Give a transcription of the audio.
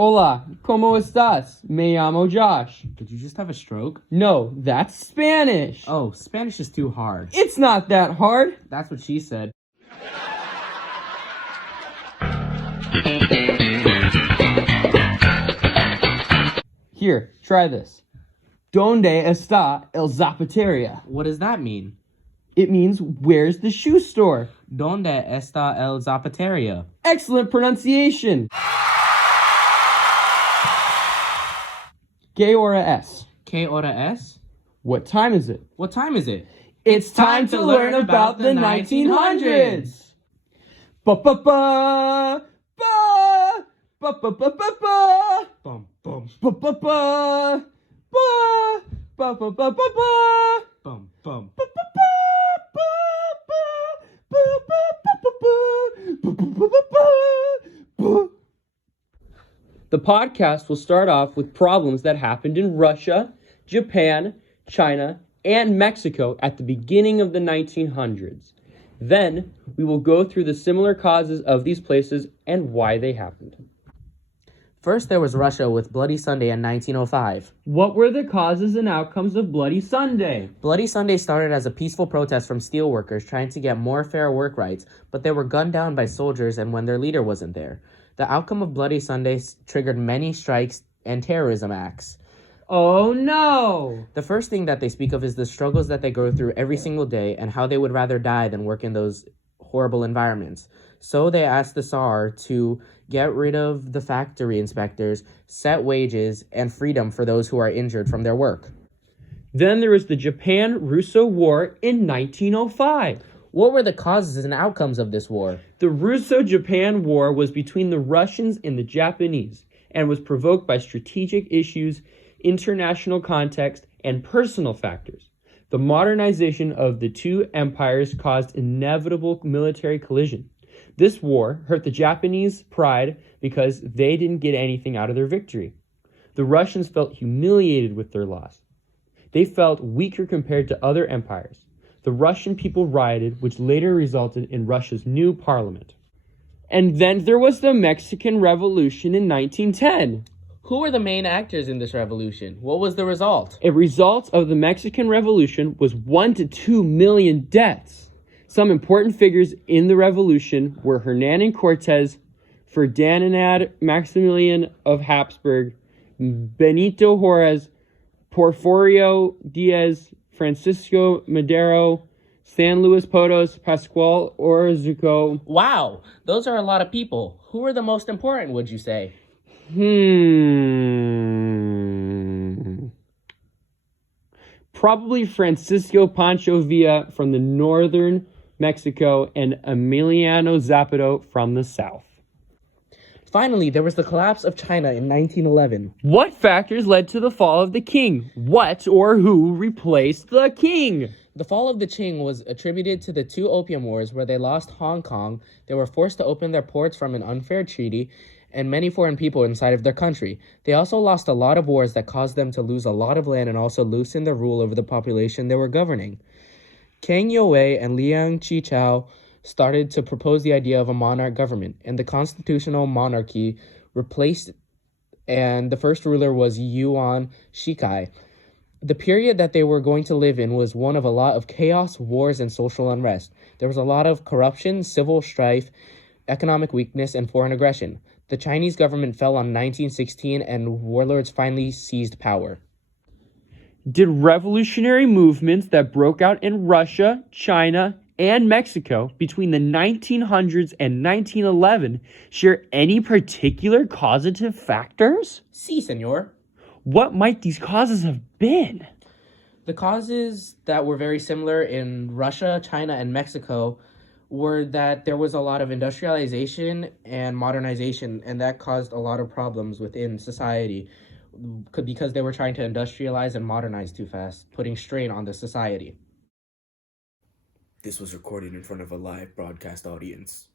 Hola, ¿cómo estás? Me llamo Josh. Did you just have a stroke? No, that's Spanish. Oh, Spanish is too hard. It's not that hard. That's what she said. Here, try this. ¿Dónde está el zapateria? What does that mean? It means, where's the shoe store? ¿Dónde está el zapateria? Excellent pronunciation. ¿Qué hora es? ¿Qué hora es? What time is it? What time is it? It's time to learn about the 1900s. Ba-ba-ba, ba, ba-ba-ba-ba-ba, Bum, bum, ba-ba-ba, ba, ba-ba-ba-ba-ba, bum, bum. The podcast will start off with problems that happened in Russia, Japan, China, and Mexico at the beginning of the 1900s. Then, we will go through the similar causes of these places and why they happened. First, there was Russia with Bloody Sunday in 1905. What were the causes and outcomes of Bloody Sunday? Bloody Sunday started as a peaceful protest from steelworkers trying to get more fair work rights, but they were gunned down by soldiers and when their leader wasn't there. The outcome of Bloody Sunday triggered many strikes and terrorism acts. Oh no! The first thing that they speak of is the struggles that they go through every single day and how they would rather die than work in those horrible environments. So they asked the Tsar to get rid of the factory inspectors, set wages, and freedom for those who are injured from their work. Then there was the Japan-Russo War in 1905. What were the causes and outcomes of this war? The Russo-Japan War was between the Russians and the Japanese and was provoked by strategic issues, international context, and personal factors. The modernization of the two empires caused inevitable military collision. This war hurt the Japanese pride because they didn't get anything out of their victory. The Russians felt humiliated with their loss. They felt weaker compared to other empires. The Russian people rioted, which later resulted in Russia's new parliament. And then there was the Mexican Revolution in 1910. Who were the main actors in this revolution? What was the result? A result of the Mexican Revolution was 1 to 2 million deaths. Some important figures in the revolution were Hernan Cortez, Ferdinand Maximilian of Habsburg, Benito Juarez, Porfirio Diaz, Francisco Madero, San Luis Potos, Pascual Orozco. Wow, those are a lot of people. Who were the most important, would you say? Probably Francisco Pancho Villa from the northern Mexico and Emiliano Zapata from the south. Finally, there was the collapse of China in 1911. What factors led to the fall of the king? What or who replaced the king? The fall of the Qing was attributed to the two opium wars where they lost Hong Kong, they were forced to open their ports from an unfair treaty, and many foreign people inside of their country. They also lost a lot of wars that caused them to lose a lot of land and also loosen their rule over the population they were governing. Kang Youwei and Liang Qichao started to propose the idea of a monarch government, and the constitutional monarchy replaced, and the first ruler was Yuan Shikai. The period that they were going to live in was one of a lot of chaos, wars, and social unrest. There was a lot of corruption, civil strife, economic weakness, and foreign aggression. The Chinese government fell on 1916, and warlords finally seized power. Did revolutionary movements that broke out in Russia, China, and Mexico between the 1900s and 1911 share any particular causative factors? Si, senor. What might these causes have been? The causes that were very similar in Russia, China, and Mexico were that there was a lot of industrialization and modernization, and that caused a lot of problems within society because they were trying to industrialize and modernize too fast, putting strain on the society. This was recorded in front of a live broadcast audience.